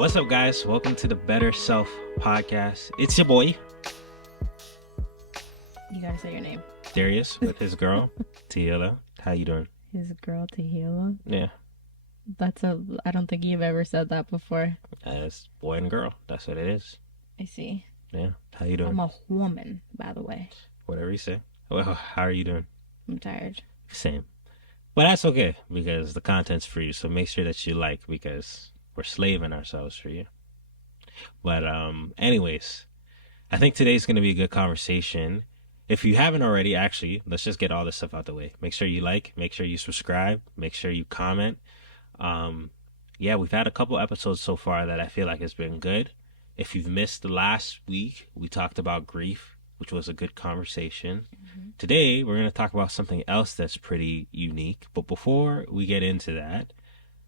What's up, guys? Welcome to the Better Self podcast. It's your boy, You gotta say your name. Darius, with his girl, Tiela. How you doing? His girl Tehila. Yeah, I don't think you've ever said that before. it's boy and girl. That's what it is. I see. Yeah, how you doing? I'm a woman, by the way. Whatever you say. Well, how are you doing? I'm tired. Same. But that's okay, because the content's for you, so make sure that you like, because we're slaving ourselves for you. But anyways, I think today's going to be a good conversation. If you haven't already, actually, let's just get all this stuff out the way. Make sure you like, make sure you subscribe, make sure you comment. Yeah, we've had a couple episodes so far that I feel like has been good. If you've missed the last week, we talked about grief, which was a good conversation. Today, we're going to talk about something else that's pretty unique. But before we get into that,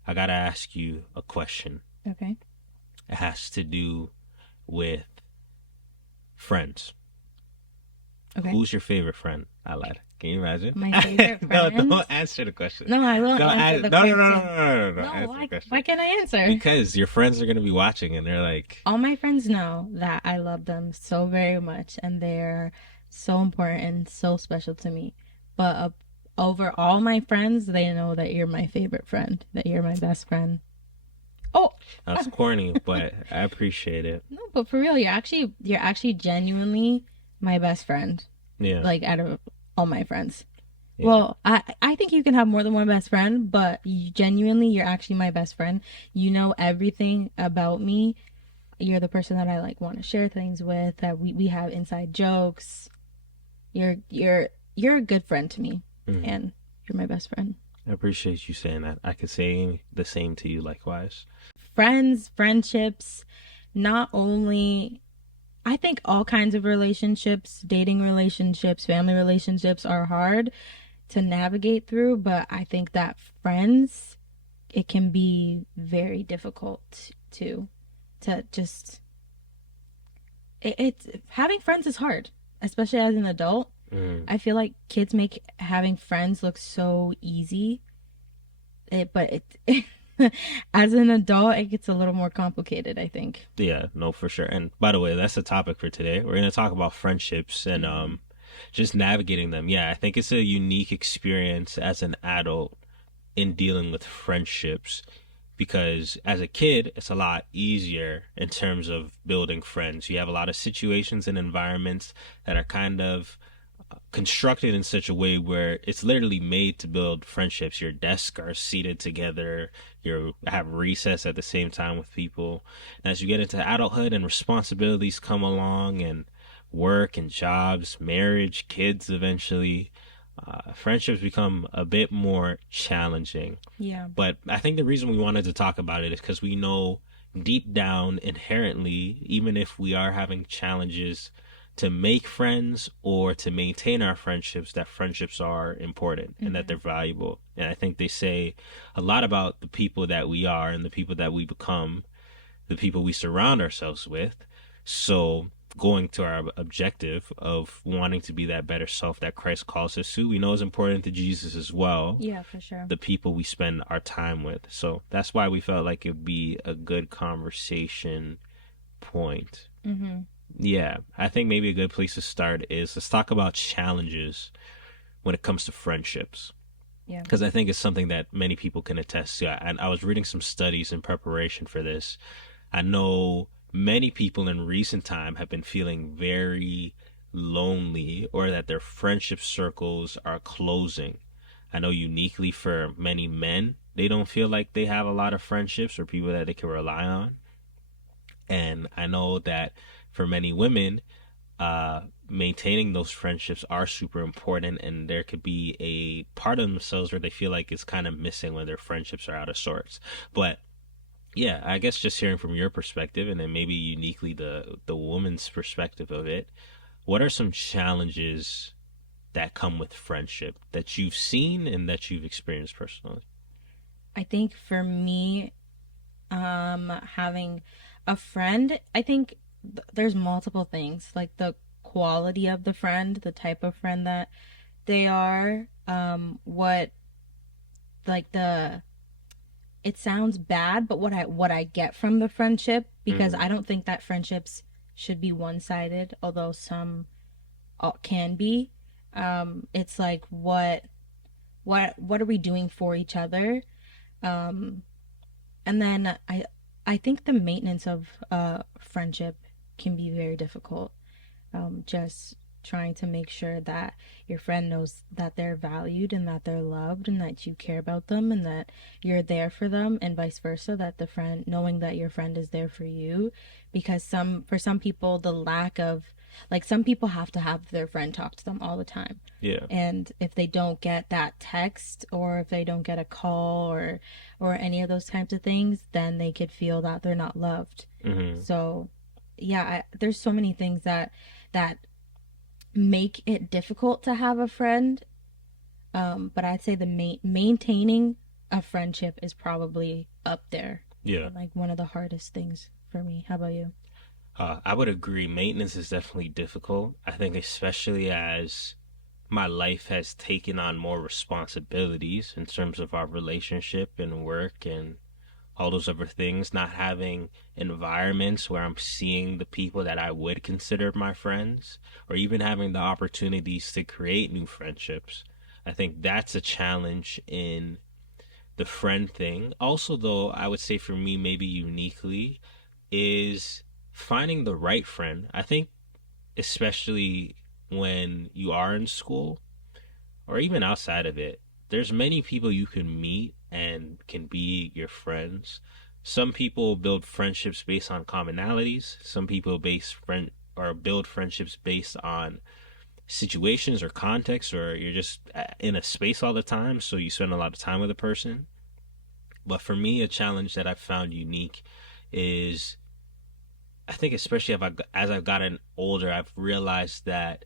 I got to ask you a question. Okay. It has to do with friends. Okay. Who's your favorite friend? I lied. Can you imagine? My favorite No, friend? don't answer the question. No, I won't answer the no, question. no. No, Answer the why question. can't I answer? Because your friends are going to be watching and they're like, All my friends know that I love them so very much and they're so important and so special to me. But over all my friends, they know that you're my favorite friend, that you're my best friend. Oh, that's corny, but I appreciate it. no, but for real, you're actually genuinely my best friend. Yeah. Like out of all my friends. Yeah. Well, I think you can have more than one best friend, but you're actually my best friend. You know everything about me. You're the person that I like want to share things with, that we have inside jokes. You're a good friend to me, and you're my best friend. I appreciate you saying that. I could say the same to you likewise. Friendships, not only, I think all kinds of relationships, dating relationships, family relationships are hard to navigate through, but I think that friends, it can be very difficult to just, it's having friends is hard, especially as an adult. I feel like kids make having friends look so easy, but as an adult, it gets a little more complicated, I think. Yeah, no, for sure. And by the way, that's the topic for today. We're going to talk about friendships and just navigating them. Yeah, I think it's a unique experience as an adult in dealing with friendships, because as a kid, it's a lot easier in terms of building friends. You have a lot of situations and environments that are kind of constructed in such a way where it's literally made to build friendships. Your desks are seated together, you have recess at the same time with people. And as you get into adulthood and responsibilities come along, and work and jobs, marriage, kids eventually, friendships become a bit more challenging. Yeah. But I think the reason we wanted to talk about it is because we know deep down inherently, even if we are having challenges to make friends or to maintain our friendships, that friendships are important and that they're valuable. And I think they say a lot about the people that we are and the people that we become, the people we surround ourselves with. So going to our objective of wanting to be that better self that Christ calls us to, we know is important to Jesus as well. Yeah, for sure. The people we spend our time with. So that's why we felt like it'd be a good conversation point. Yeah, I think maybe a good place to start is let's talk about challenges when it comes to friendships. Yeah. Because I think it's something that many people can attest to. And I was reading some studies in preparation for this. I know many people in recent time have been feeling very lonely, or that their friendship circles are closing. I know uniquely for many men, they don't feel like they have a lot of friendships or people that they can rely on. And I know that for many women, maintaining those friendships are super important, and there could be a part of themselves where they feel like it's kind of missing when their friendships are out of sorts. But yeah, I guess just hearing from your perspective, and then maybe uniquely the woman's perspective of it, what are some challenges that come with friendship that you've seen and that you've experienced personally? I think for me, having a friend, I think there's multiple things, like the quality of the friend, the type of friend that they are, what, like it sounds bad, but what I get from the friendship, because Mm, I don't think that friendships should be one-sided, although some can be. It's like what are we doing for each other? Um, and then I think the maintenance of friendship can be very difficult. Just trying to make sure that your friend knows that they're valued and that they're loved and that you care about them and that you're there for them, and vice versa, that the friend knowing that your friend is there for you. Because for some people, the lack of, like, some people have to have their friend talk to them all the time, yeah. and if they don't get that text, or if they don't get a call, or any of those types of things, then they could feel that they're not loved. Hmm. So yeah, there's so many things that make it difficult to have a friend. But I'd say the maintaining a friendship is probably up there, Yeah. like one of the hardest things for me. How about you? I would agree. Maintenance is definitely difficult. I think, especially as my life has taken on more responsibilities in terms of our relationship and work and all those other things, not having environments where I'm seeing the people that I would consider my friends, or even having the opportunities to create new friendships. I think that's a challenge in the friend thing. Also, though, I would say for me, maybe uniquely, is finding the right friend. I think, especially when you are in school or even outside of it, there's many people you can meet and can be your friends. Some people build friendships based on commonalities. Some people build friendships based on situations or context, or you're just in a space all the time, so you spend a lot of time with a person. But for me, a challenge that I've found unique is, I think, especially as I've gotten older, I've realized that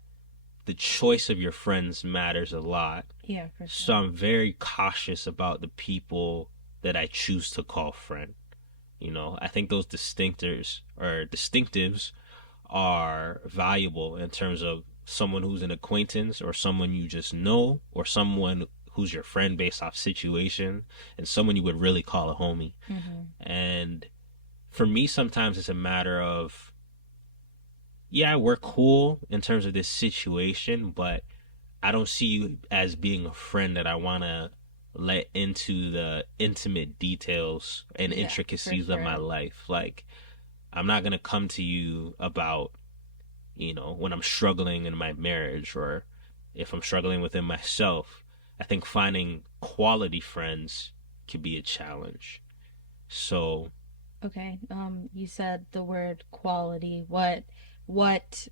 the choice of your friends matters a lot. Yeah, for So sure. I'm very cautious about the people that I choose to call friend. I think those distinctives are valuable in terms of someone who's an acquaintance, or someone you just know, or someone who's your friend based off situation, and someone you would really call a homie. Hmm. And for me, sometimes it's a matter of, yeah, we're cool in terms of this situation, but I don't see you as being a friend that I want to let into the intimate details and Yeah, for intricacies of my sure. life. Like, I'm not going to come to you about, when I'm struggling in my marriage, or if I'm struggling within myself. I think finding quality friends could be a challenge. So, Okay. You said the word quality. What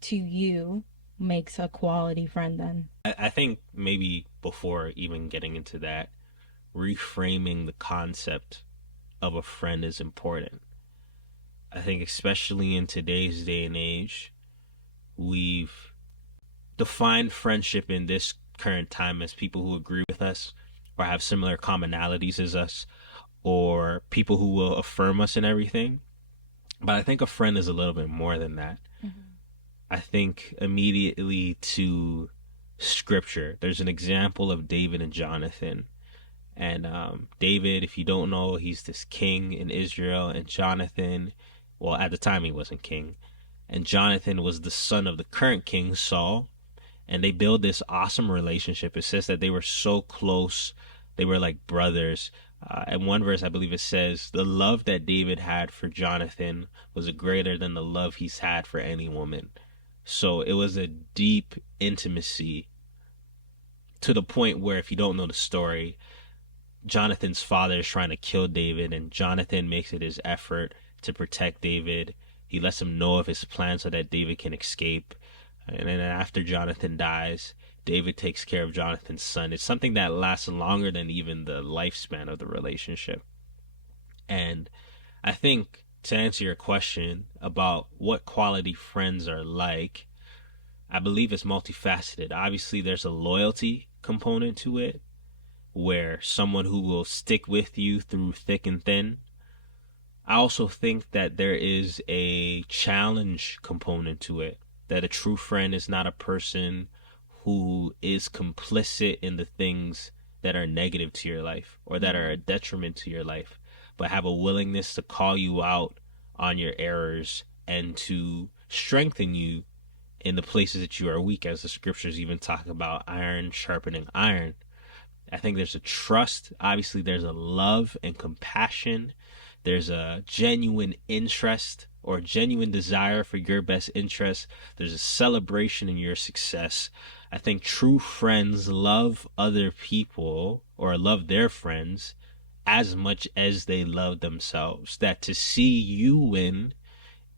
to you makes a quality friend then? I think maybe before even getting into that, reframing the concept of a friend is important. I think, especially in today's day and age, we've defined friendship in this current time as people who agree with us, or have similar commonalities as us, or people who will affirm us in everything. But I think a friend is a little bit more than that. Hmm. I think immediately to scripture, there's an example of David and Jonathan. And David, if you don't know, he's this king in Israel, and Jonathan, well, at the time he wasn't king, and Jonathan was the son of the current king, Saul. And they build this awesome relationship. It says that they were so close, they were like brothers. In one verse, I believe it says, the love that David had for Jonathan was greater than the love he's had for any woman. So it was a deep intimacy, to the point where, if you don't know the story, Jonathan's father is trying to kill David, and Jonathan makes it his effort to protect David. He lets him know of his plan so that David can escape. And then after Jonathan dies, David takes care of Jonathan's son. It's something that lasts longer than even the lifespan of the relationship. And I think, to answer your question about what quality friends are like, I believe it's multifaceted. Obviously, there's a loyalty component to it, where someone who will stick with you through thick and thin. I also think that there is a challenge component to it, that a true friend is not a person who is complicit in the things that are negative to your life or that are a detriment to your life, but have a willingness to call you out on your errors and to strengthen you in the places that you are weak, as the scriptures even talk about iron sharpening iron. I think there's a trust. Obviously, there's a love and compassion. There's a genuine interest or genuine desire for your best interest. There's a celebration in your success. I think true friends love other people or love their friends as much as they love themselves. That to see you win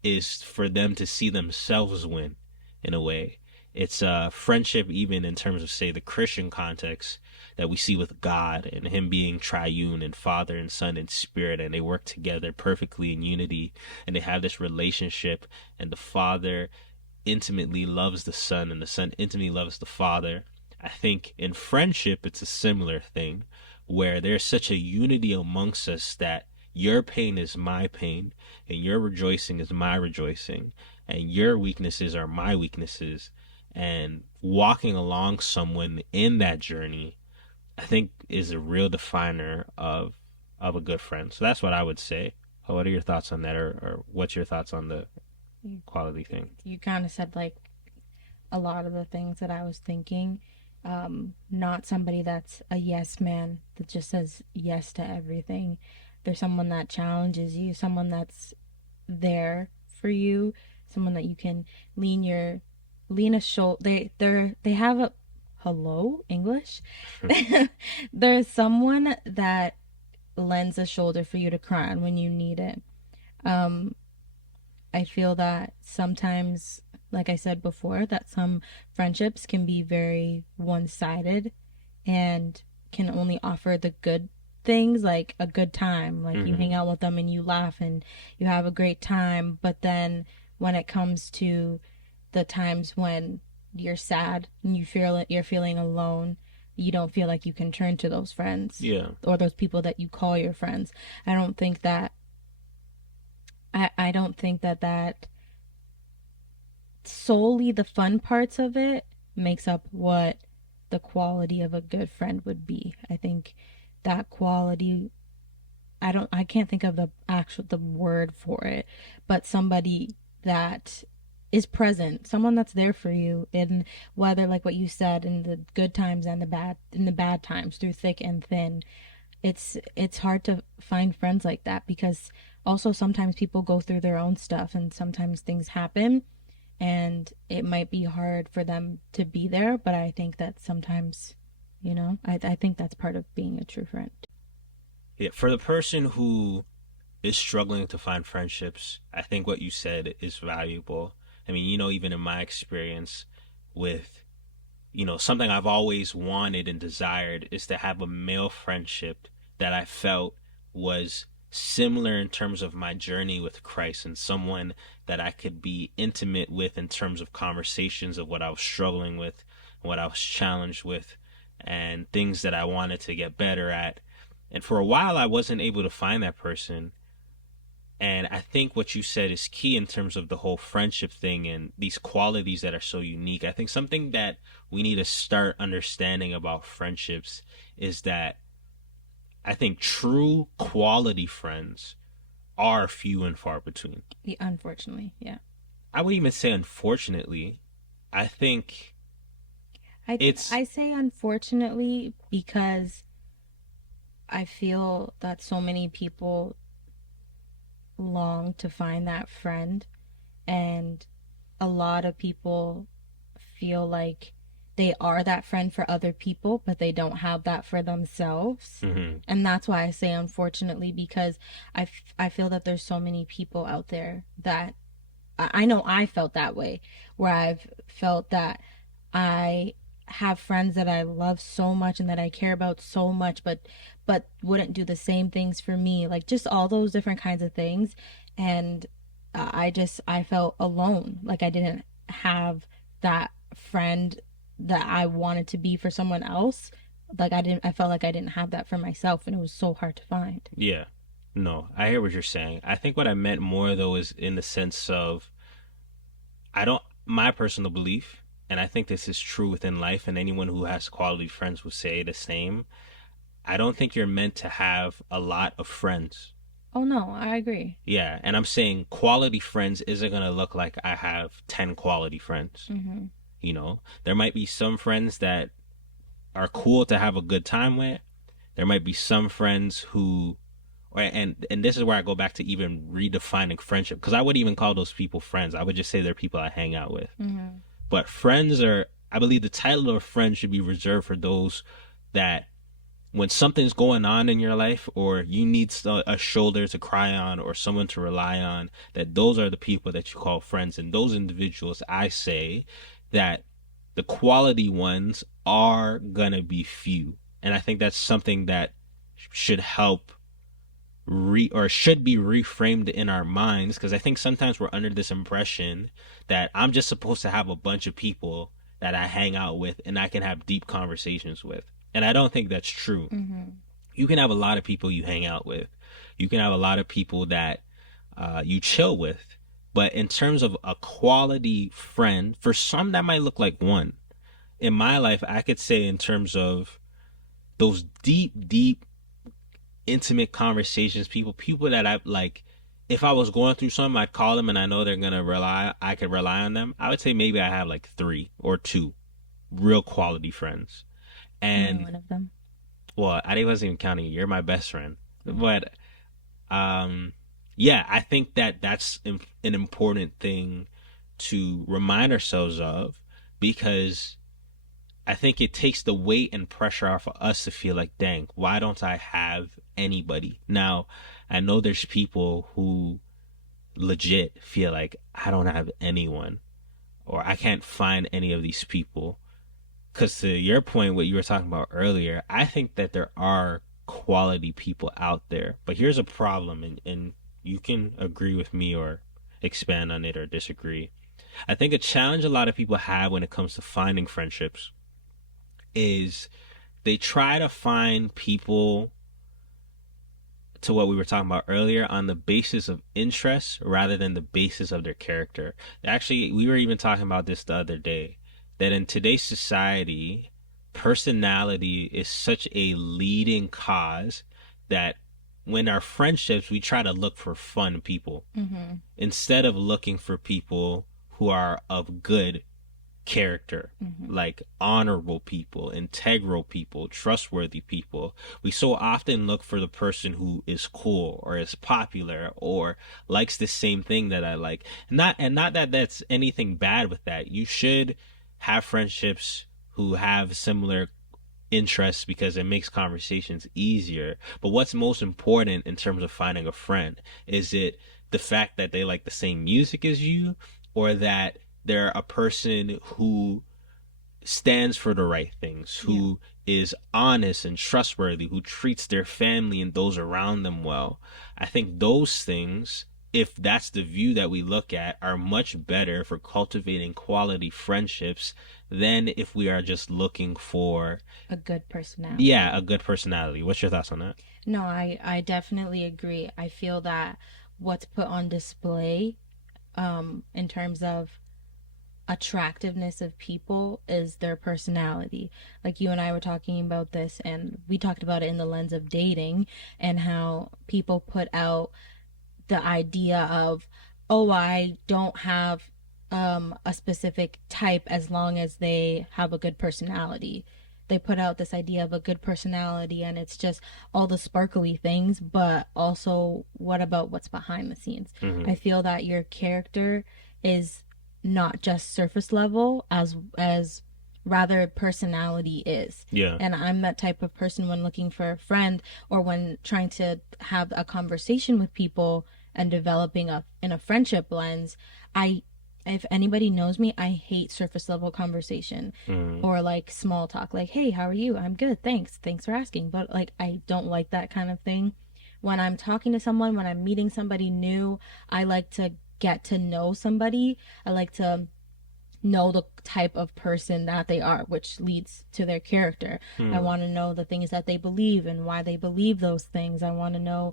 is for them to see themselves win in a way. It's a friendship, even in terms of, say, the Christian context that we see with God and Him being triune and Father and Son and Spirit, and they work together perfectly in unity, and they have this relationship, and the Father intimately loves the Son, and the Son intimately loves the Father. I think in friendship, it's a similar thing where there's such a unity amongst us that your pain is my pain, and your rejoicing is my rejoicing, and your weaknesses are my weaknesses. And walking along someone in that journey, I think, is a real definer of a good friend. So that's what I would say. What are your thoughts on that, or what's your thoughts on the quality thing? You kind of said like a lot of the things that I was thinking. Not somebody that's a yes man that just says yes to everything. There's someone that challenges you, someone that's there for you, someone that you can lean a shoulder. They have a hello English. There's someone that lends a shoulder for you to cry on when you need it. Um, I feel that sometimes, like I said before, that some friendships can be very one-sided and can only offer the good things, like a good time, like you hang Mm-hmm. out with them and you laugh and you have a great time. But then when it comes to the times when you're sad and you're feeling alone, you don't feel like you can turn to those friends Yeah. or those people that you call your friends. I don't think that I don't think that solely the fun parts of it makes up what the quality of a good friend would be. I think that quality, I can't think of the word for it, but somebody that is present, someone that's there for you in, whether, like what you said, in the good times and the bad times, through thick and thin. It's hard to find friends like that, because also sometimes people go through their own stuff and sometimes things happen and it might be hard for them to be there. But I think that sometimes, I think that's part of being a true friend. Yeah. For the person who is struggling to find friendships, I think what you said is valuable. I mean, even in my experience with, something I've always wanted and desired is to have a male friendship that I felt was similar in terms of my journey with Christ, and someone that I could be intimate with in terms of conversations of what I was struggling with, what I was challenged with, and things that I wanted to get better at. And for a while, I wasn't able to find that person. And I think what you said is key in terms of the whole friendship thing and these qualities that are so unique. I think something that we need to start understanding about friendships is that I think true quality friends are few and far between. Yeah, unfortunately, yeah. I would even say, unfortunately, I think I it's, I say unfortunately because I feel that so many people long to find that friend, and a lot of people feel like they are that friend for other people, but they don't have that for themselves. mm-hmm, And that's why I say unfortunately, because I feel that there's so many people out there that I know I felt that way, where I've felt that I have friends that I love so much and that I care about so much, but wouldn't do the same things for me, like just all those different kinds of things. And I felt alone, like I didn't have that friend that I wanted to be for someone else. Like I felt like I didn't have that for myself, and it was so hard to find. yeah, no, I hear what you're saying. I think what I meant more, though, is in the sense of, I don't, my personal belief, and I think this is true within life, and anyone who has quality friends will say the same. I don't think you're meant to have a lot of friends. Oh no, I agree. Yeah, and I'm saying quality friends isn't gonna look like I have 10 quality friends. Mm-hmm. You know, there might be some friends that are cool to have a good time with. There might be some friends who, and this is where I go back to even redefining friendship, because I wouldn't even call those people friends. I would just say they're people I hang out with. Mm-hmm. But friends are, I believe the title of friend should be reserved for those that when something's going on in your life or you need a shoulder to cry on or someone to rely on, that those are the people that you call friends. And those individuals, I say that the quality ones are gonna be few. And I think that's something that should help or should be reframed in our minds, because I think sometimes we're under this impression that I'm just supposed to have a bunch of people that I hang out with and I can have deep conversations with. And I don't think that's true. Mm-hmm. You can have a lot of people you hang out with. You can have a lot of people that you chill with. But in terms of a quality friend, for some that might look like one. In my life, I could say in terms of those deep, deep, intimate conversations, people that I like. If I was going through something, I'd call them and I know they're gonna rely. I could rely on them. I would say maybe I have like three or two real quality friends. I know And one of them. well, I wasn't even counting you. You're my best friend. But um, yeah, I think that that's an important thing to remind ourselves of, because I think it takes the weight and pressure off of us to feel like, dang, why don't I have anybody? Now, I know there's people who legit feel like I don't have anyone or I can't find any of these people. Because to your point, what you were talking about earlier, I think that there are quality people out there. But here's a problem, and you can agree with me or expand on it or disagree. I think a challenge a lot of people have when it comes to finding friendships is they try to find people, to what we were talking about earlier, on the basis of interest rather than the basis of their character. Actually, we were even talking about this the other day, that in today's society, personality is such a leading cause that when our friendships, we try to look for fun people Mm-hmm. instead of looking for people who are of good character, Mm-hmm. like honorable people, integral people, trustworthy people. We so often look for the person who is cool or is popular or likes the same thing that I like. Not that that's anything bad with that. You should have friendships who have similar interests because it makes conversations easier. But what's most important in terms of finding a friend? Is it the fact that they like the same music as you, or that they're a person who stands for the right things, Yeah. who is honest and trustworthy, who treats their family and those around them well? I think those things, if that's the view that we look at, are much better for cultivating quality friendships than if we are just looking for, A good personality. yeah, a good personality. What's your thoughts on that? No, I definitely agree. I feel that what's put on display, in terms of attractiveness of people is their personality. Like you and I were talking about this, and we talked about it in the lens of dating and how people put out the idea of, oh, I don't have a specific type as long as they have a good personality. They put out this idea of a good personality, and it's just all the sparkly things, but also what about what's behind the scenes? Hmm. I feel that your character is not just surface level, as rather personality is. Yeah. And I'm that type of person when looking for a friend or when trying to have a conversation with people and developing a in a friendship lens. I If anybody knows me, I hate surface level conversation Hmm. or like small talk, like, hey, how are you? I'm good, thanks for asking. But like, I don't like that kind of thing. When I'm talking to someone, when I'm meeting somebody new, I like to get to know somebody. I like to know the type of person that they are, which leads to their character. I Hmm. want to know the things that they believe and why they believe those things. I want to know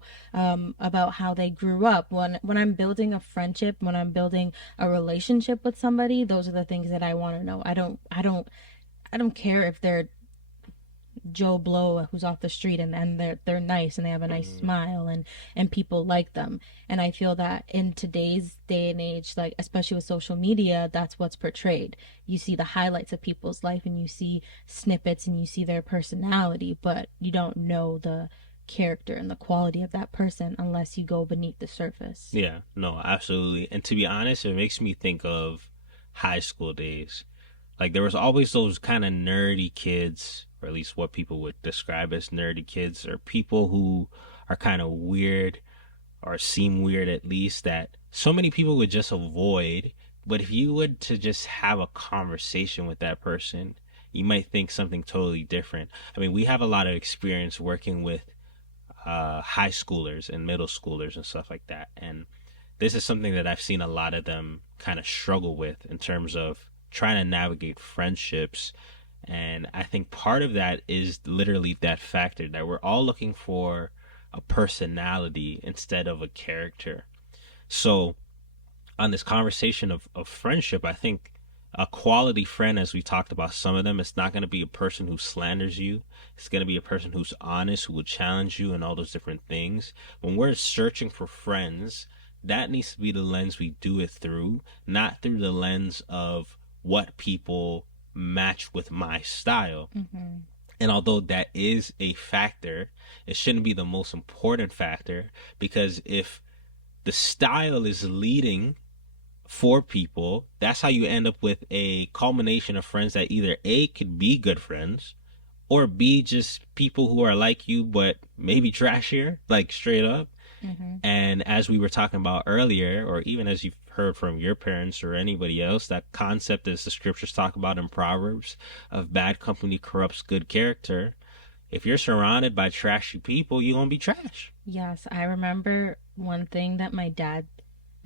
about how they grew up. When I'm building a friendship, when I'm building a relationship with somebody, those are the things that I want to know. I don't care if they're Joe Blow who's off the street, and they're nice and they have a nice Mm, smile, and people like them. And I feel that in today's day and age, like especially with social media, that's what's portrayed. You see the highlights of people's life and you see snippets and you see their personality, but you don't know the character and the quality of that person unless you go beneath the surface. yeah, no, absolutely. And to be honest, it makes me think of high school days. Like there was always those kind of nerdy kids, or at least what people would describe as nerdy kids, or people who are kind of weird or seem weird at least, that so many people would just avoid. But if you would to just have a conversation with that person, you might think something totally different. I mean, we have a lot of experience working with high schoolers and middle schoolers and stuff like that. And this is something that I've seen a lot of them kind of struggle with in terms of trying to navigate friendships. And I think part of that is literally that factor that we're all looking for a personality instead of a character. So, on this conversation of friendship, I think a quality friend, as we talked about some of them, it's not going to be a person who slanders you. It's going to be a person who's honest, who will challenge you and all those different things. When we're searching for friends, that needs to be the lens we do it through, not through the lens of what people match with my style. Mm-hmm. And although that is a factor, it shouldn't be the most important factor, because if the style is leading for people, that's how you end up with a culmination of friends that either A, could be good friends, or B, just people who are like you but maybe trashier, like straight up. Mm-hmm. And as we were talking about earlier, or even as you've heard from your parents or anybody else, that concept, as the scriptures talk about in Proverbs, of bad company corrupts good character. If you're surrounded by trashy people, you're gonna be trash. Yes, I remember one thing that my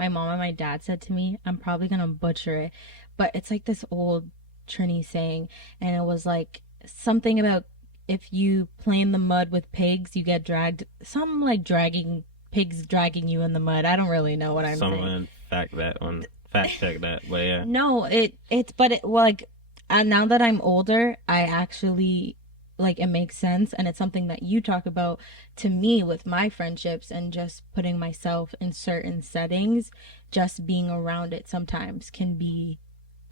mom and my dad said to me. I'm probably gonna butcher it, but it's like this old Trini saying, and it was like something about if you play in the mud with pigs, you get dragged. Some like dragging pigs dragging you in the mud. I don't really know what I'm saying. Someone fact check that, but yeah. No, it's but it well, like now that I'm older, I actually like it makes sense, and it's something that you talk about to me with my friendships and just putting myself in certain settings. Just being around it sometimes can be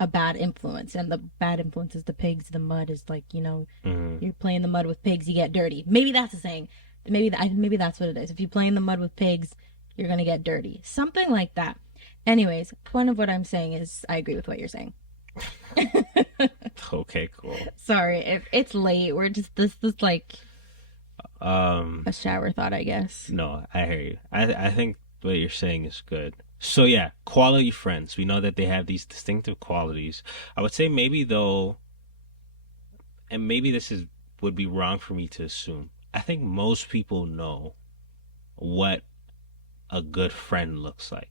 a bad influence, and the bad influence is the pigs. The mud is like, Mm-hmm. you're playing the mud with pigs, you get dirty. Maybe that's the saying. Maybe that's what it is. If you play in the mud with pigs, you're gonna get dirty. Something like that. Anyways, point of what I'm saying is I agree with what you're saying. Okay, cool. Sorry, if it's late, we're just this is like Um, a shower thought, I guess. no, I hear you. I think what you're saying is good. So yeah, quality friends. We know that they have these distinctive qualities. I would say maybe though, and maybe this is would be wrong for me to assume. I think most people know what a good friend looks like,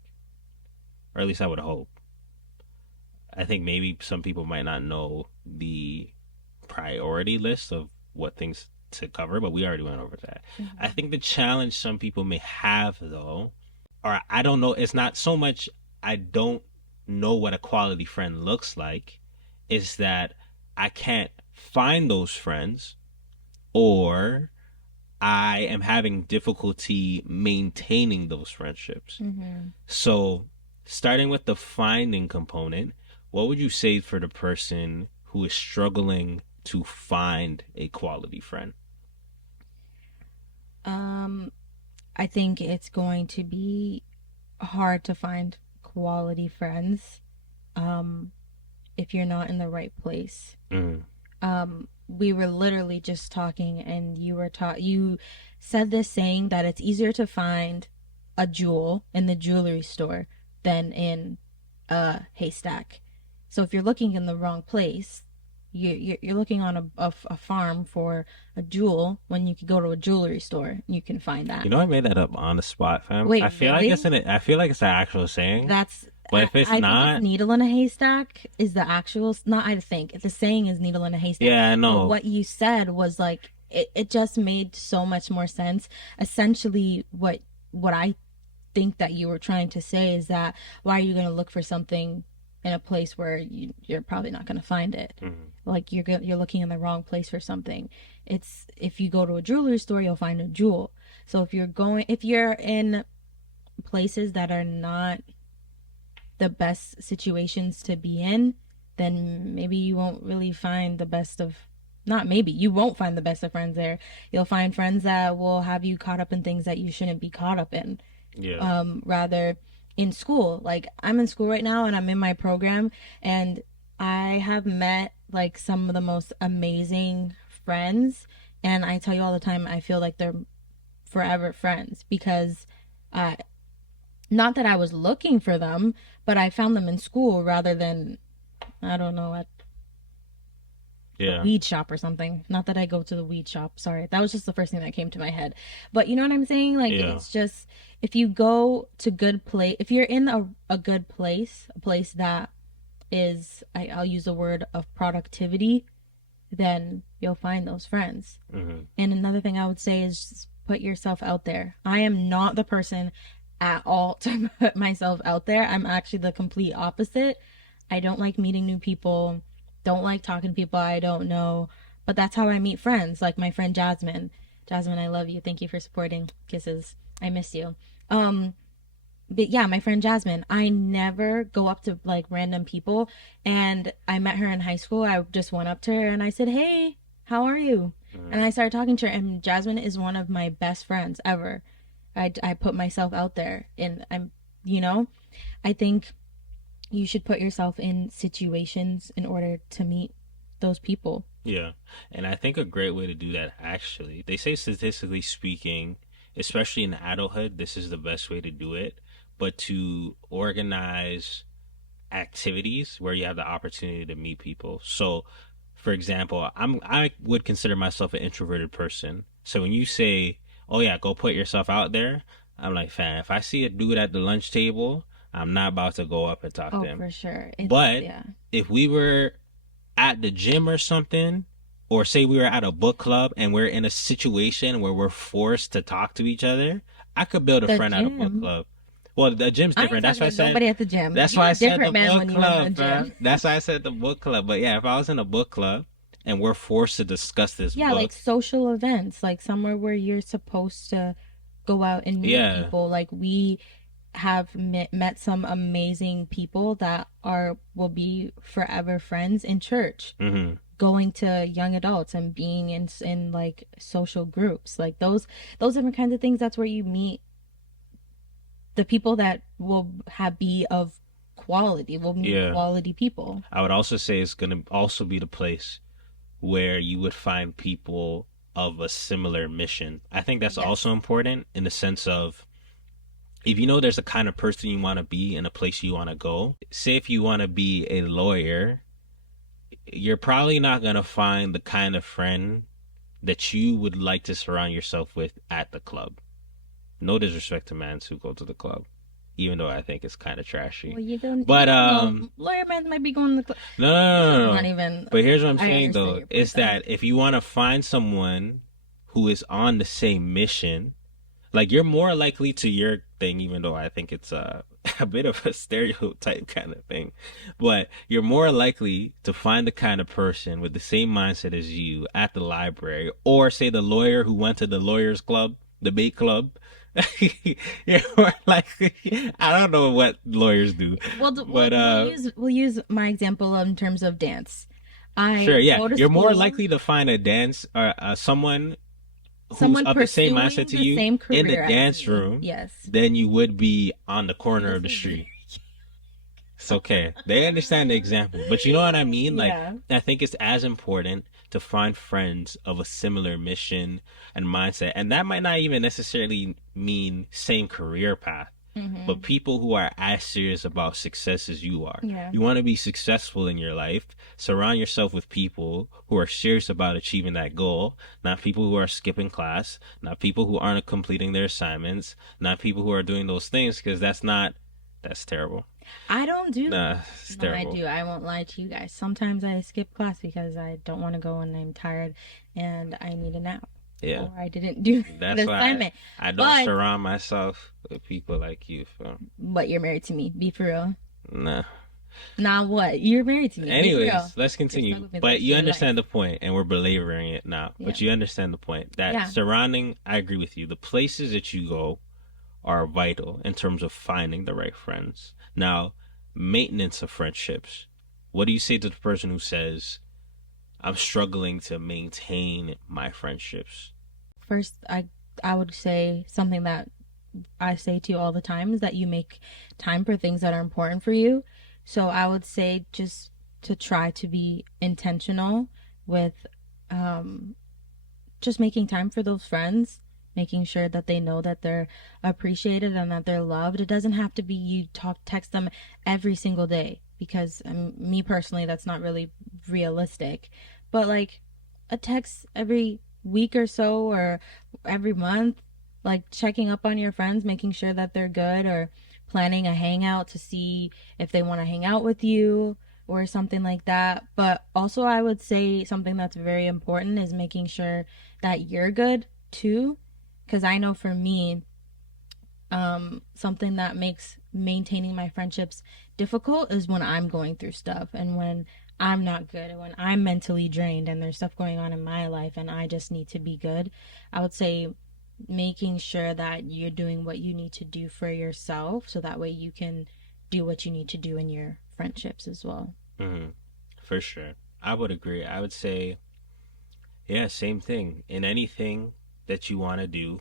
or at least I would hope. I think maybe some people might not know the priority list of what things to cover, but we already went over that. I Mm-hmm. think the challenge some people may have though, or I don't know, it's not so much I don't know what a quality friend looks like, is that I can't find those friends, or I am having difficulty maintaining those friendships. Mm-hmm. So, starting with the finding component, what would you say for the person who is struggling to find a quality friend? Um, I think it's going to be hard to find quality friends, um, if you're not in the right place. Mm, We were literally just talking, and you said this saying that it's easier to find a jewel in the jewelry store than in a haystack. So if you're looking in the wrong place, you're looking on a farm for a jewel when you could go to a jewelry store and you can find that. you know, I made that up on the spot, fam. Wait, I feel like really? I feel like it's an actual saying, That's but if it's I think it's not, needle in a haystack is the actual, not I think the saying is needle in a haystack. yeah, I But know. what you said was like it just made so much more sense. Essentially, what I think that you were trying to say is that why are you going to look for something in a place where you're probably not going to find it. Like you're looking in the wrong place for something. It's if you go to a jewelry store, you'll find a jewel. So if you're in places that are not the best situations to be in, then maybe you won't really find the best of, not maybe, you won't find the best of friends there. You'll find friends that will have you caught up in things that you shouldn't be caught up in. Yeah. Rather in school, like I'm in school right now and I'm in my program, and I have met like some of the most amazing friends, and I tell you all the time, I feel like they're forever friends because I, not that I was looking for them, but I found them in school rather than, I don't know, at Yeah. weed shop or something. Not that I go to the weed shop. Sorry. That was just the first thing that came to my head. But you know what I'm saying? Like, Yeah. it's just, if you go to good place, if you're in a good place, a place that is, I'll use the word of productivity, then you'll find those friends. And another thing I would say is just put yourself out there. I am not the person at all to put myself out there. I'm actually the complete opposite. I don't like meeting new people, don't like talking to people I don't know, but that's how I meet friends. Like my friend Jasmine. Jasmine, I love you. Thank you for supporting. Kisses. I miss you. But yeah, my friend Jasmine, I never go up to like random people. And I met her in high school. I just went up to her and I said, "Hey, how are you?" And I started talking to her. And Jasmine is one of my best friends ever. I put myself out there, and you know, I think you should put yourself in situations in order to meet those people. Yeah. And I think a great way to do that, actually, they say statistically speaking, especially in adulthood, this is the best way to do it, but to organize activities where you have the opportunity to meet people. So, for example, I would consider myself an introverted person. So when you say, "Oh yeah, go put yourself out there," I'm like, "Fam, if I see a dude at the lunch table, I'm not about to go up and talk Oh, to him." for sure. But Yeah. if we were at the gym or something, or say we were at a book club and we're in a situation where we're forced to talk to each other, I could build a The friend at a book gym. club. Well, the gym's I ain't different. That's talking why I to said. nobody at the gym. That's You're why I a said the different man book when you in the club, bro. gym. That's why I said the book club. But yeah, if I was in a book club and we're forced to discuss this Yeah, like book, social events, like somewhere where you're supposed to go out and meet yeah, people. Like we have met some amazing people that are will be forever friends in church, hmm, going to young adults and being in like social groups, like those different kinds of things. That's where you meet the people that will have be of quality, will meet yeah. quality people. I would also say it's gonna also be the place where you would find people of a similar mission. I think that's Yes. also important in the sense of, if you know there's a kind of person you want to be in a place you want to go. Say if you want to be a lawyer, you're probably not going to find the kind of friend that you would like to surround yourself with at the club. No disrespect to mans who go to the club, even though I think it's kind of trashy. Well, you don't, But know, lawyer man might be going to the no, no, this no, is no, not no. even, But here's what I'm I saying understand though, your point is though. that if you want to find someone who is on the same mission, like you're more likely to your thing, even though I think it's a bit of a stereotype kind of thing, but you're more likely to find the kind of person with the same mindset as you at the library, or say the lawyer who went to the lawyers club, debate club. You're more likely. I don't know what lawyers do, Well, but we'll use my example in terms of dance. sure, I yeah, go to you're more school, likely to find a dance or someone who's someone of the same mindset pursuing to the you same in the career as dance me. room Yes. than you would be on the corner This of the is street. It's okay. They understand the example. But you know what I mean? Like, yeah. I think it's as important to find friends of a similar mission and mindset. And that might not even necessarily mean same career path, but Hmm. people who are as serious about success as you are. Yeah. You want to be successful in your life, surround yourself with people who are serious about achieving that goal, not people who are skipping class, not people who aren't completing their assignments, not people who are doing those things, because that's terrible. I don't do Nah, that. it's No, I terrible. do. I won't lie to you guys. Sometimes I skip class because I don't want to go and I'm tired and I need a nap Yeah. or I didn't do the That's why assignment. I don't But surround myself with people like you, fam. you're married to me. Be for real. Nah. Now what? You're married to me. Be real. Anyways, let's You're stuck continue. with me the But rest of you your life. understand the point, and we're belaboring it now. Yeah. But you understand the point that Yeah. surrounding, I agree with you. The places that you go are vital in terms of finding the right friends. Now, maintenance of friendships. What do you say to the person who says, I'm struggling to maintain my friendships? First, I would say something that I say to you all the time is that you make time for things that are important for you. So I would say just to try to be intentional with um, just making time for those friends, making sure that they know that they're appreciated and that they're loved. It doesn't have to be you text them every single day because me personally, that's not really realistic. But like a text every week or so or every month, like checking up on your friends, making sure that they're good, or planning a hangout to see if they want to hang out with you or something like that. But also, I would say something that's very important is making sure that you're good too. Because I know for me, something that makes maintaining my friendships difficult is when I'm going through stuff and when I'm not good and when I'm mentally drained and there's stuff going on in my life and I just need to be good. I would say making sure that you're doing what you need to do for yourself so that way you can do what you need to do in your friendships as well. Mm-hmm. For sure. I would agree. I would say, yeah, same thing. In anything that you want to do,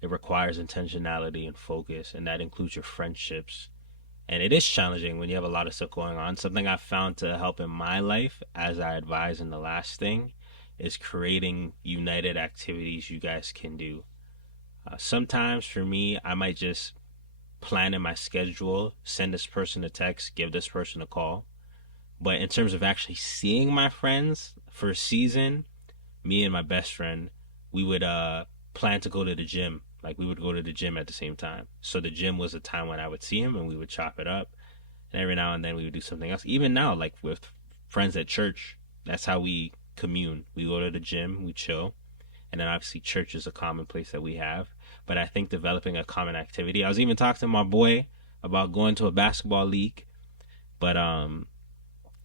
it requires intentionality and focus, and that includes your friendships. And it is challenging when you have a lot of stuff going on. Something I've found to help in my life, as I advised in the last thing, is creating united activities you guys can do. Sometimes for me, I might just plan in my schedule, send this person a text, give this person a call. But in terms of actually seeing my friends for a season, me and my best friend, we would plan to go to the gym. Like we would go to the gym at the same time. So the gym was a time when I would see him and we would chop it up. And every now and then we would do something else. Even now, like with friends at church, that's how we commune. We go to the gym, we chill, and then obviously church is a common place that we have. But I think developing a common activity. I was even talking to my boy about going to a basketball league, but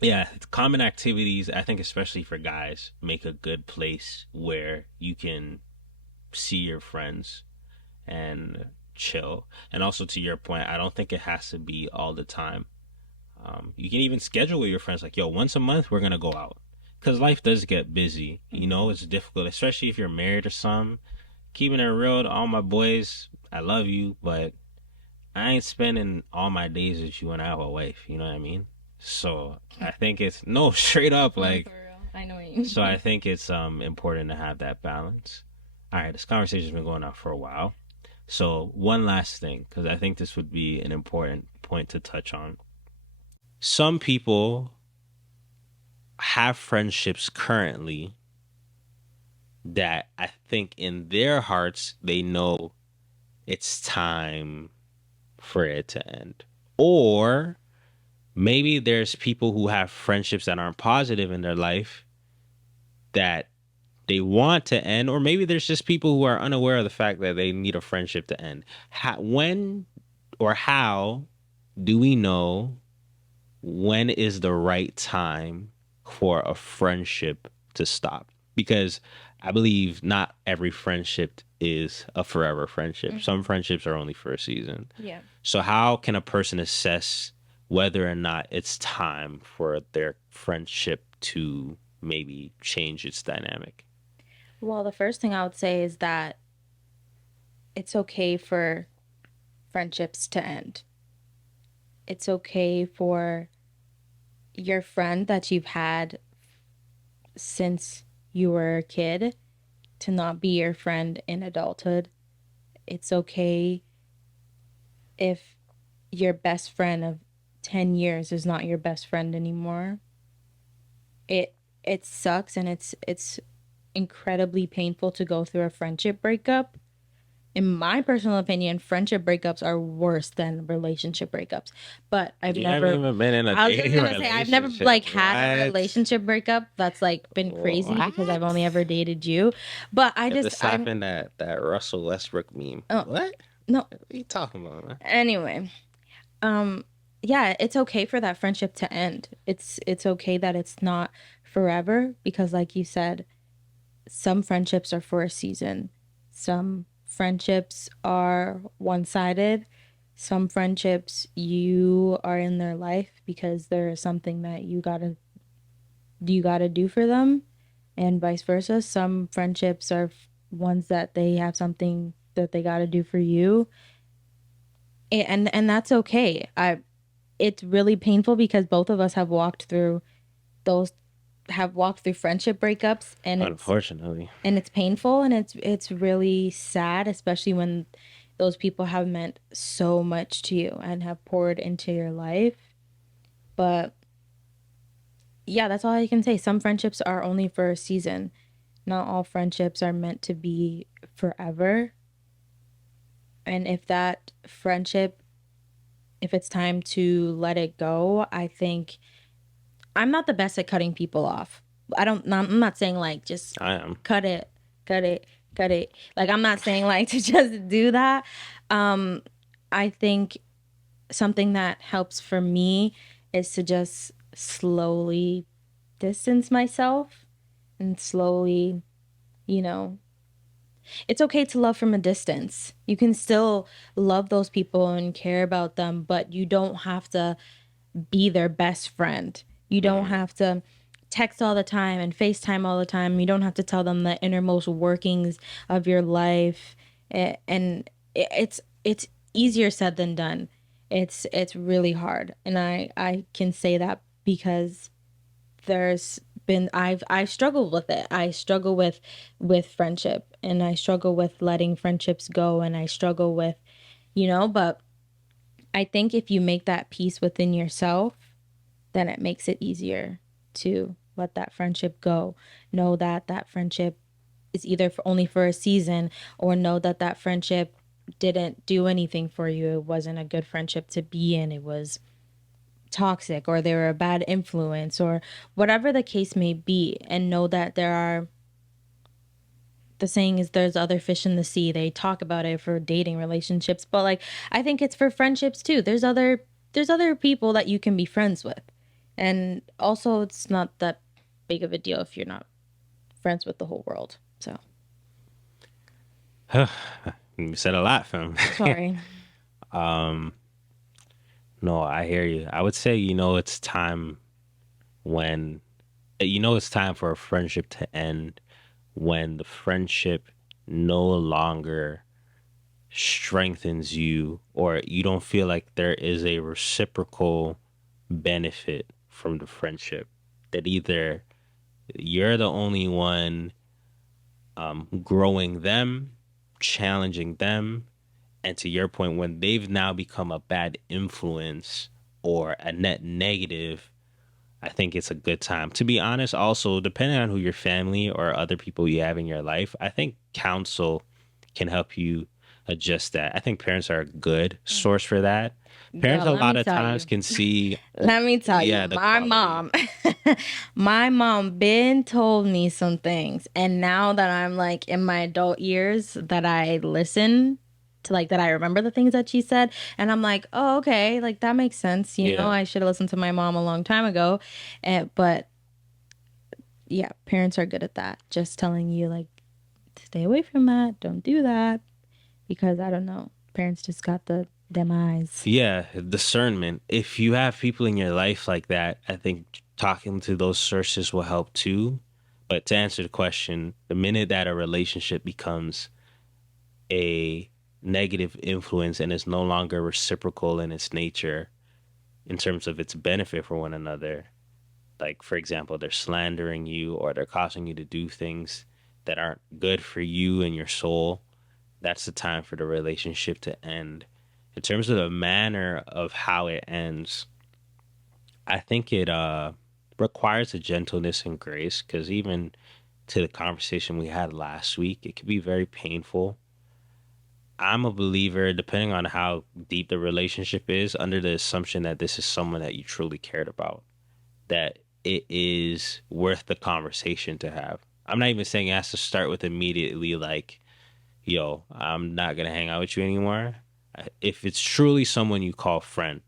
yeah, common activities, I think especially for guys, make a good place where you can see your friends and chill. And also to your point, I don't think it has to be all the time. You can even schedule with your friends like, yo, once a month we're gonna go out, because life does get busy. You know, it's difficult, especially if you're married or something. Keeping it real to all my boys, I love you, but I ain't spending all my days with you and I have a wife. You know what I mean? So I think it's no straight up No, like. for real. I know what you So I mean. think it's important to have that balance. All right, this conversation's been going on for a while. So one last thing, because I think this would be an important point to touch on. Some people have friendships currently that I think in their hearts they know it's time for it to end. Or maybe there's people who have friendships that aren't positive in their life that they want to end, or maybe there's just people who are unaware of the fact that they need a friendship to end. When or how do we know when is the right time for a friendship to stop? Because I believe not every friendship is a forever friendship. Mm-hmm. Some friendships are only for a season. Yeah. So how can a person assess whether or not it's time for their friendship to maybe change its dynamic? Well, the first thing I would say is that it's okay for friendships to end. It's okay for your friend that you've had since you were a kid to not be your friend in adulthood. It's okay if your best friend of 10 years is not your best friend anymore. It sucks and it's incredibly painful to go through a friendship breakup. In my personal opinion, friendship breakups are worse than relationship breakups. But I've You never. haven't even been in a I was just dating gonna say I've never relationship. like had a What? relationship breakup that's like been crazy because I've only ever dated you. But I just This happened that Russell Westbrook meme. Oh, What? no. What are you talking about, man? Anyway, um, yeah, it's okay for that friendship to end. It's okay that it's not forever because like you said, some friendships are for a season. Some friendships are one-sided. Some friendships you are in their life because there is something that you got to do for them and vice versa. Some friendships are ones that they have something that they got to do for you. And that's okay. I It's really painful because both of us those have walked through friendship breakups, Unfortunately. and it's painful, and it's really sad, especially when those people have meant so much to you and have poured into your life. But yeah, that's all I can say. Some friendships are only for a season. Not all friendships are meant to be forever. And if that friendship, if it's time to let it go, I think I'm not the best at cutting people off. I'm not saying like just I am. cut it, cut it, cut it. Like I'm not saying like to just do that. Um, I think something that helps for me is to just slowly distance myself and slowly, you know, it's okay to love from a distance. You can still love those people and care about them, but you don't have to be their best friend. You don't Mm. have to text all the time and FaceTime all the time. You don't have to tell them the innermost workings of your life. And it's easier said than done. It's really hard. And I can say that because there's been I've struggled with it. I struggle with friendship, and I struggle with letting friendships go, and I struggle with, but I think if you make that peace within yourself, then it makes it easier to let that friendship go. Know that that friendship is either only for a season, or know that that friendship didn't do anything for you. It wasn't a good friendship to be in. It was toxic, or they were a bad influence, or whatever the case may be. And know that the saying is there's other fish in the sea. They talk about it for dating relationships, but like I think it's for friendships too. There's other people that you can be friends with. And also it's not that big of a deal if you're not friends with the whole world. So, You said a lot, fam. sorry. um, no, I hear you. I would say, it's time when, it's time for a friendship to end when the friendship no longer strengthens you, or you don't feel like there is a reciprocal benefit from the friendship. That either you're the only one growing them, challenging them, and to your point, when they've now become a bad influence or a net negative, I think it's a good time. To be honest, also, depending on who your family or other people you have in your life, I think counsel can help you adjust that. I think parents are a good source for that. Parents Girl, a let lot me of tell times you. can see, Let me tell you, yeah, the my quality. mom, my mom been told me some things, and now that I'm like in my adult years, that I listen to, like, that I remember the things that she said, and I'm like, oh, okay, like that makes sense. Yeah. I should have listened to my mom a long time ago, but yeah, parents are good at that, just telling you like, stay away from that, don't do that, because I don't know, parents just got the them eyes. Yeah, discernment. If you have people in your life like that, I think talking to those sources will help too. But to answer the question, the minute that a relationship becomes a negative influence and is no longer reciprocal in its nature in terms of its benefit for one another, like for example, they're slandering you or they're causing you to do things that aren't good for you and your soul, that's the time for the relationship to end. In terms of the manner of how it ends, I think it requires a gentleness and grace, because even to the conversation we had last week, it can be very painful. I'm a believer, depending on how deep the relationship is, under the assumption that this is someone that you truly cared about, that it is worth the conversation to have. I'm not even saying it has to start with immediately like, yo, I'm not gonna hang out with you anymore. If it's truly someone you call friend,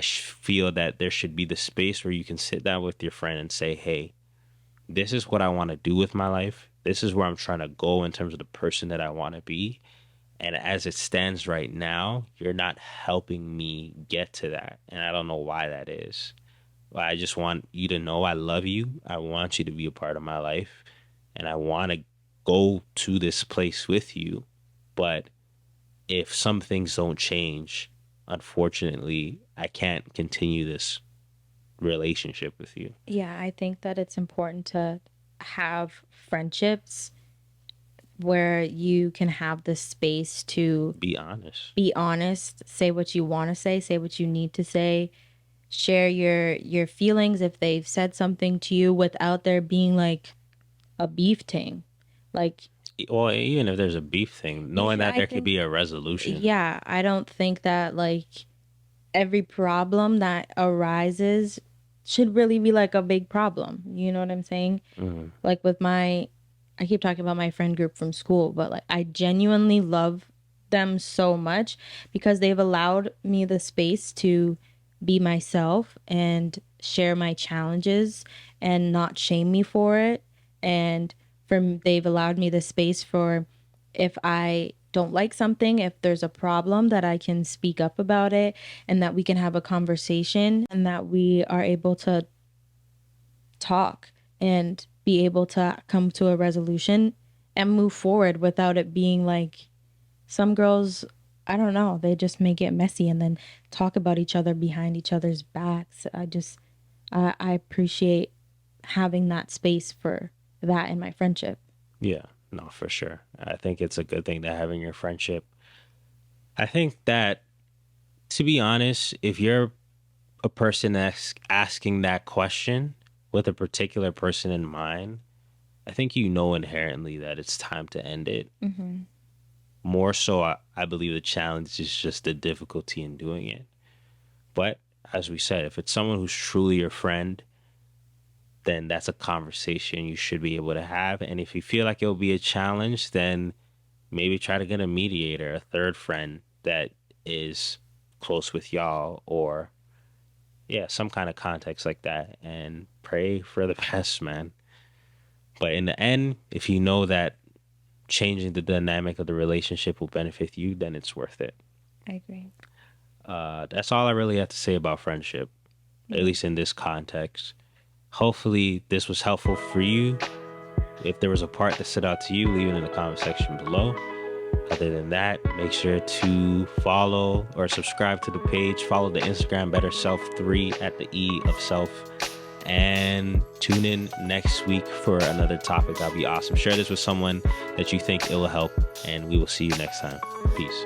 feel that there should be the space where you can sit down with your friend and say, hey, this is what I want to do with my life. This is where I'm trying to go in terms of the person that I want to be. And as it stands right now, you're not helping me get to that. And I don't know why that is. But I just want you to know I love you. I want you to be a part of my life. And I want to go to this place with you. But if some things don't change, unfortunately, I can't continue this relationship with you. Yeah, I think that it's important to have friendships where you can have the space to Be honest. be honest, say what you want to say what you need to say, share your feelings if they've said something to you without there being like a beef thing. Like, Well, even if there's a beef thing, knowing yeah, that there could be a resolution. yeah, I don't think that like every problem that arises should really be like a big problem. You know what I'm saying? Mhm. Like with I keep talking about my friend group from school, but like I genuinely love them so much because they've allowed me the space to be myself and share my challenges and not shame me for it. And they've allowed me the space for if I don't like something, if there's a problem, that I can speak up about it and that we can have a conversation and that we are able to talk and be able to come to a resolution and move forward without it being like some girls, I don't know, they just make it messy and then talk about each other behind each other's backs. I appreciate having that space for that in my friendship. Yeah, no, for sure. I think it's a good thing to have in your friendship. I think that, to be honest, if you're a person that's asking that question with a particular person in mind, I think you know inherently that it's time to end it. Mm-hmm. More so, I believe the challenge is just the difficulty in doing it. But as we said, if it's someone who's truly your friend, then that's a conversation you should be able to have. And if you feel like it'll be a challenge, then maybe try to get a mediator, a third friend that is close with y'all, or yeah, some kind of context like that, and pray for the best, man. But in the end, if you know that changing the dynamic of the relationship will benefit you, then it's worth it. I agree. That's all I really have to say about friendship, at least in this context. Hopefully this was helpful for you. If there was a part that stood out to you, leave it in the comment section below. Other than that, make sure to follow or subscribe to the page. Follow the Instagram Better Self 3 at the E of Self. And tune in next week for another topic. That'll be awesome. Share this with someone that you think it will help. And we will see you next time. Peace.